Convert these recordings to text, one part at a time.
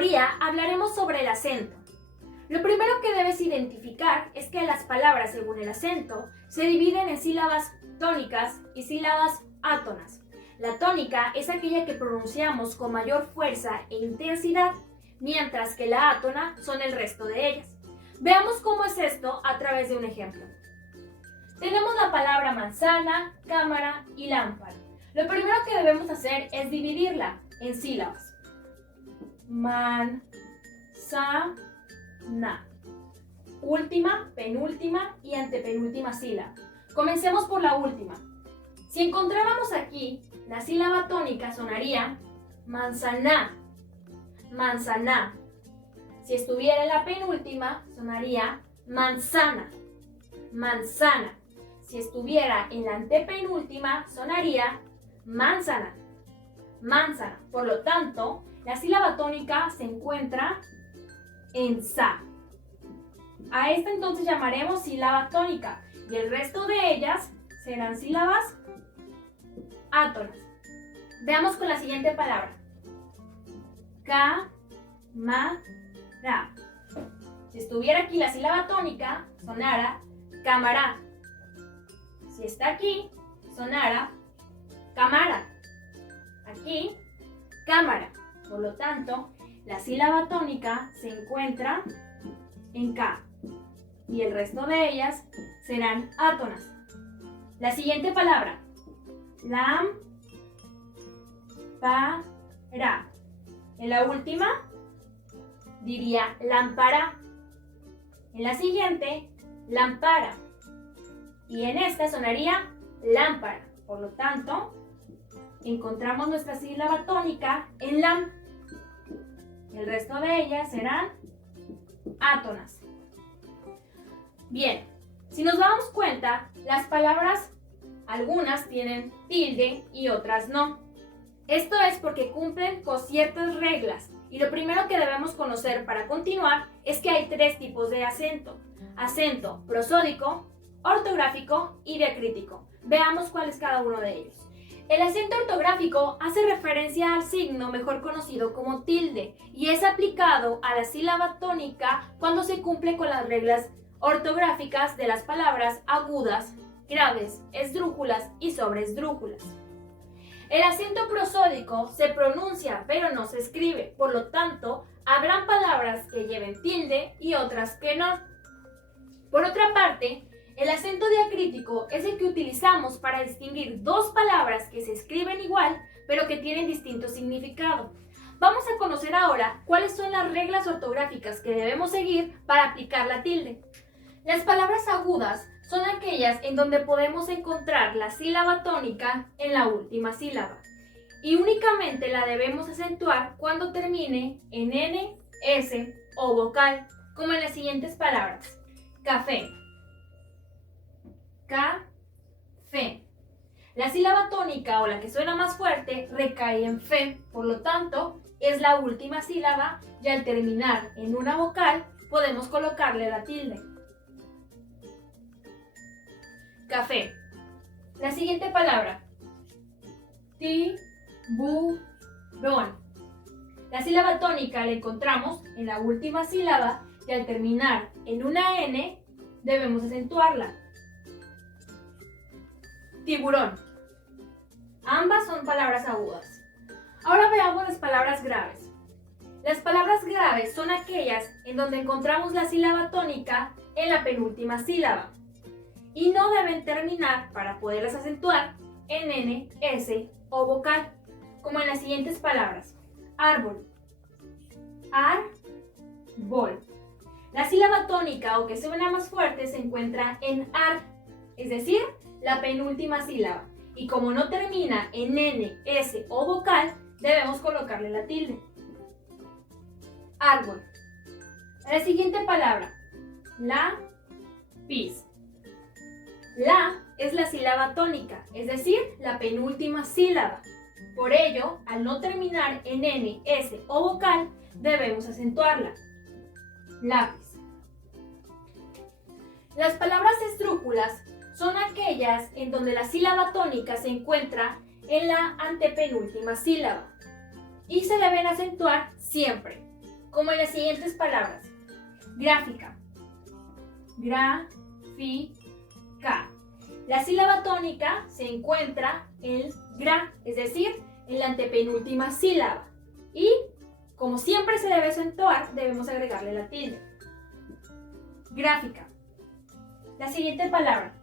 teoría hablaremos sobre el acento. Lo primero que debes identificar es que las palabras según el acento se dividen en sílabas tónicas y sílabas átonas. La tónica es aquella que pronunciamos con mayor fuerza e intensidad, mientras que la átona son el resto de ellas. Veamos cómo es esto a través de un ejemplo. Tenemos la palabra manzana, cámara y lámpara. Lo primero que debemos hacer es dividirla en sílabas. Man, sa, na. Última, penúltima y antepenúltima sílaba. Comencemos por la última. Si encontráramos aquí, la sílaba tónica sonaría manzaná, manzaná. Si estuviera en la penúltima, sonaría manzana, manzana. Si estuviera en la antepenúltima, sonaría manzana, manzana. Por lo tanto, la sílaba tónica se encuentra en sa. A esta entonces llamaremos sílaba tónica y el resto de ellas serán sílabas átonas. Veamos con la siguiente palabra. Cámara. Si estuviera aquí la sílaba tónica, sonara cámara. Si está aquí, sonara cámara. Aquí, cámara. Por lo tanto, la sílaba tónica se encuentra en K y el resto de ellas serán átonas. La siguiente palabra, lámpara. En la última diría lámpara. En la siguiente, lámpara. Y en esta sonaría lámpara. Por lo tanto, encontramos nuestra sílaba tónica en lam. El resto de ellas serán átonas. Bien, si nos damos cuenta, las palabras, algunas tienen tilde y otras no. Esto es porque cumplen con ciertas reglas y lo primero que debemos conocer para continuar es que hay tres tipos de acento. Acento prosódico, ortográfico y diacrítico. Veamos cuál es cada uno de ellos. El acento ortográfico hace referencia al signo mejor conocido como tilde y es aplicado a la sílaba tónica cuando se cumple con las reglas ortográficas de las palabras agudas, graves, esdrújulas y sobreesdrújulas. El acento prosódico se pronuncia pero no se escribe, por lo tanto, habrán palabras que lleven tilde y otras que no. Por otra parte, el acento diacrítico es el que utilizamos para distinguir dos palabras que se escriben igual, pero que tienen distinto significado. Vamos a conocer ahora cuáles son las reglas ortográficas que debemos seguir para aplicar la tilde. Las palabras agudas son aquellas en donde podemos encontrar la sílaba tónica en la última sílaba y únicamente la debemos acentuar cuando termine en N, S o vocal, como en las siguientes palabras. Café. Café. La sílaba tónica o la que suena más fuerte recae en fe, por lo tanto es la última sílaba y al terminar en una vocal podemos colocarle la tilde. Café. La siguiente palabra. Tiburón. La sílaba tónica la encontramos en la última sílaba y al terminar en una N debemos acentuarla. Tiburón. Ambas son palabras agudas. Ahora veamos las palabras graves. Las palabras graves son aquellas en donde encontramos la sílaba tónica en la penúltima sílaba y no deben terminar, para poderlas acentuar, en N, S o vocal, como en las siguientes palabras. Árbol. Árbol. La sílaba tónica o que suena más fuerte se encuentra en ar, es decir, la penúltima sílaba. Y como no termina en N, S o vocal, debemos colocarle la tilde. Árbol. La siguiente palabra. Lápiz. La es la sílaba tónica, es decir, la penúltima sílaba. Por ello, al no terminar en N, S o vocal, debemos acentuarla. Lápiz. Las palabras esdrújulas son aquellas en donde la sílaba tónica se encuentra en la antepenúltima sílaba y se deben acentuar siempre. como en las siguientes palabras. Gráfica. Gráfica. La sílaba tónica se encuentra en gra, es decir, en la antepenúltima sílaba. Y, como siempre se debe acentuar, debemos agregarle la tilde. Gráfica. La siguiente palabra.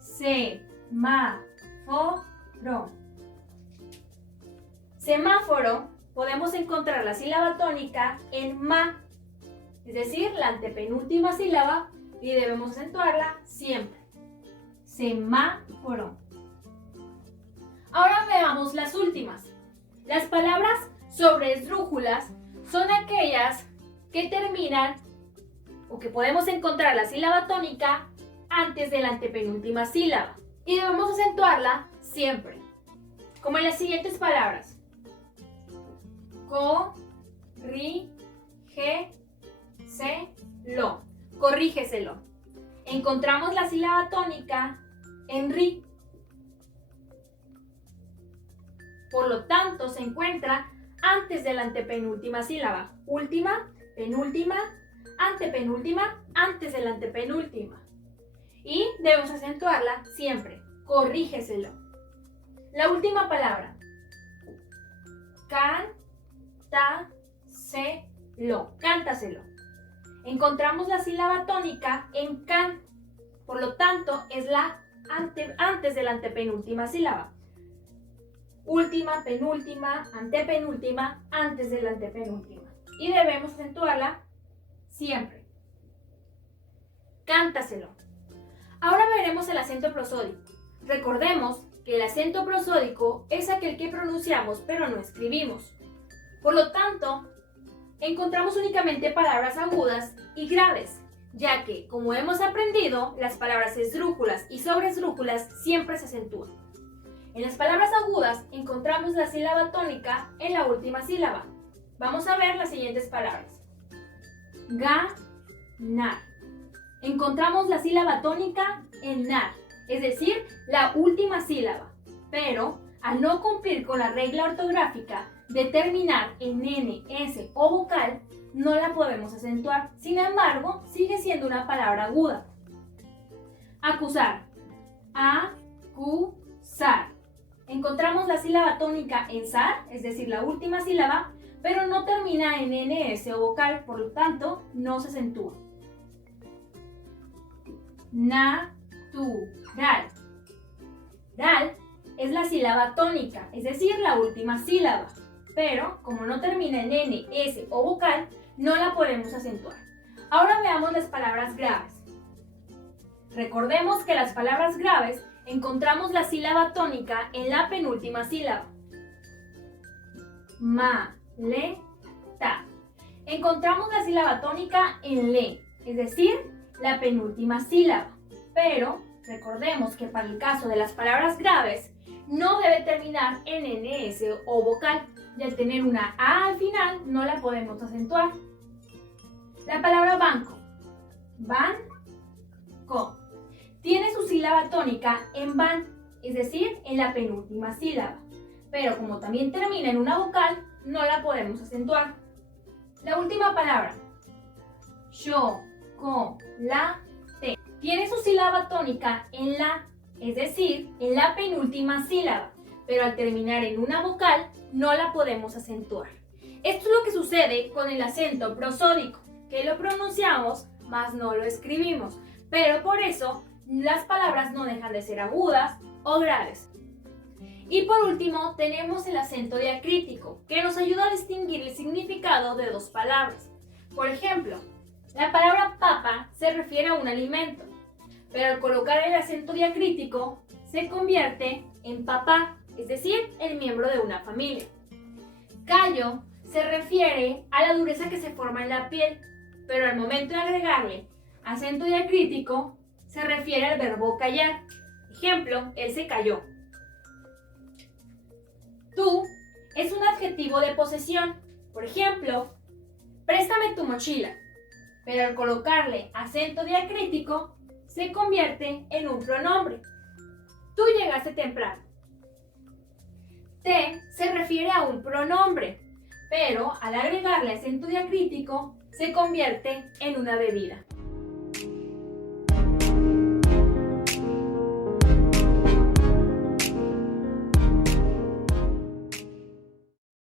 Semáforo. Semáforo, podemos encontrar la sílaba tónica en ma, es decir, la antepenúltima sílaba, y debemos acentuarla siempre. Semáforo. Ahora veamos las últimas. Las palabras sobre esdrújulas son aquellas que terminan o que podemos encontrar la sílaba tónica antes de la antepenúltima sílaba y debemos acentuarla siempre, como en las siguientes palabras. Corrígeselo. Corrígeselo. Encontramos la sílaba tónica en ri. Por lo tanto, se encuentra antes de la antepenúltima sílaba. Última, penúltima, antepenúltima, antes de la antepenúltima. Y debemos acentuarla siempre. Corrígeselo. La última palabra. Cántaselo. Cántaselo. Encontramos la sílaba tónica en can. Por lo tanto, es la antes de la antepenúltima sílaba. Última, penúltima, antepenúltima, antes de la antepenúltima. Y debemos acentuarla siempre. Cántaselo. Ahora veremos el acento prosódico. Recordemos que el acento prosódico es aquel que pronunciamos pero no escribimos. Por lo tanto, encontramos únicamente palabras agudas y graves, ya que, como hemos aprendido, las palabras esdrújulas y sobresdrújulas siempre se acentúan. En las palabras agudas encontramos la sílaba tónica en la última sílaba. Vamos a ver las siguientes palabras. Ganar. Encontramos la sílaba tónica en nar, es decir, la última sílaba, pero al no cumplir con la regla ortográfica de terminar en n, s o vocal, no la podemos acentuar. Sin embargo, sigue siendo una palabra aguda. Acusar. Acusar. Encontramos la sílaba tónica en sar, es decir, la última sílaba, pero no termina en n, s o vocal, por lo tanto, no se acentúa. Natural. Ral es la sílaba tónica, es decir, la última sílaba, pero como no termina en n, s o vocal, no la podemos acentuar. Ahora veamos las palabras graves. Recordemos que las palabras graves encontramos la sílaba tónica en la penúltima sílaba. Maleta. Encontramos la sílaba tónica en le, es decir, la penúltima sílaba, pero recordemos que para el caso de las palabras graves no debe terminar en n, s o vocal, y al tener una a al final no la podemos acentuar. La palabra banco. Banco. Tiene su sílaba tónica en ban, es decir, en la penúltima sílaba, pero como también termina en una vocal, no la podemos acentuar. La última palabra. Chocolate. Tiene su sílaba tónica en la, es decir, en la penúltima sílaba, pero al terminar en una vocal, no la podemos acentuar. Esto es lo que sucede con el acento prosódico, que lo pronunciamos, mas no lo escribimos, pero por eso las palabras no dejan de ser agudas o graves. Y por último, tenemos el acento diacrítico, que nos ayuda a distinguir el significado de dos palabras. Por ejemplo, la palabra papa se refiere a un alimento, pero al colocar el acento diacrítico se convierte en papá, es decir, el miembro de una familia. Callo se refiere a la dureza que se forma en la piel, pero al momento de agregarle acento diacrítico se refiere al verbo callar. Ejemplo, él se calló. Tú es un adjetivo de posesión. Por ejemplo, préstame tu mochila, pero al colocarle acento diacrítico se convierte en un pronombre. Tú llegaste temprano. Te se refiere a un pronombre, pero al agregarle acento diacrítico se convierte en una bebida.